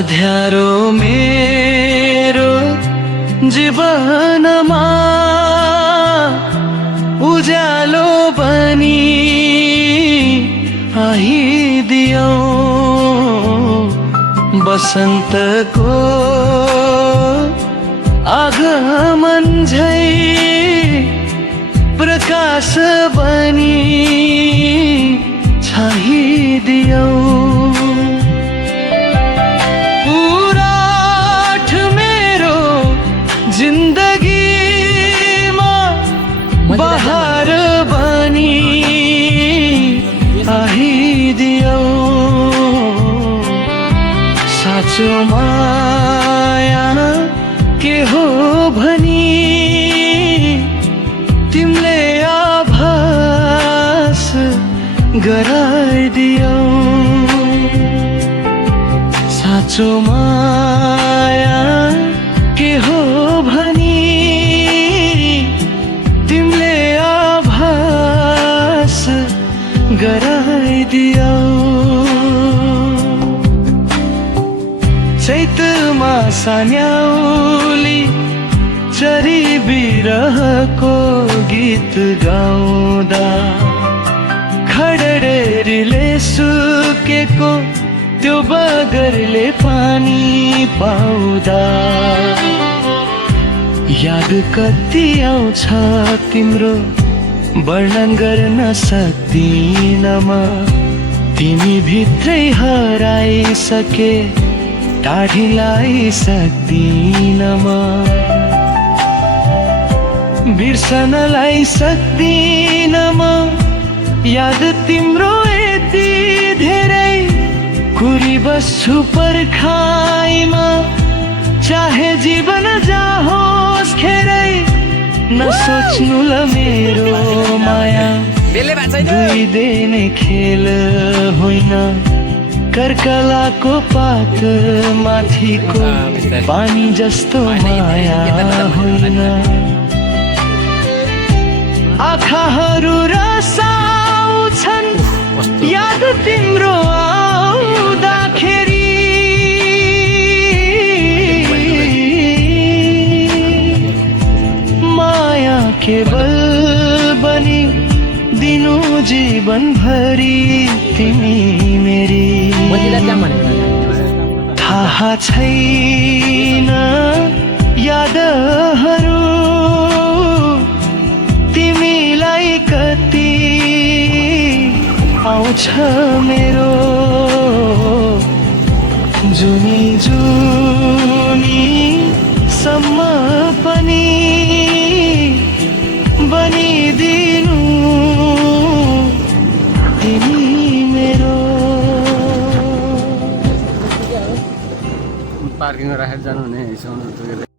अध्यारो मेरो जीवनमा उज्यालो बनी आइदियौ बसन्तको आगमन झै प्रकाश बनी छाइदियौ पुराठ मेरो जिन्दगीमा बहार बनी आइदियौ साँचो माया के हो भनी तिमीले आभास गराइदियौ साँचो माया के हो भनी तिमीले आभास गराइदियौ चैतमा सान्याउली चरी बिरहको गीत गाउँदा खडरेरीले सुकेको त्यो बगरले पानी पाउँदा याद कति आउँछ तिम्रो वर्णन गर्न सक्दिन म तिमी भित्रै हराइसके टाढीलाई सक्दिन म बिर्सनलाई सक्दिन म याद तिम्रो यति धेरै कुरी बस्छु पर्खाइमा चाहे जीवन जाहोस् खेरै नसोच्नु ल मेरो माया दुई दिने खेल होइन कर्कलाको पात माथिको पानी जस्तो माया होइन आँखाहरू रसाउँछन् याद तिम्रो आउँदाखेरि माया केवल बनी दिनु जीवनभरि तिमी मेरी थाहा छैन यादहरू तिमीलाई कति आउँछ मेरो जुनी जुनी सम्म पनि बनिदिनु तिमी मेरो पार्किङमा राखेर जानु हुने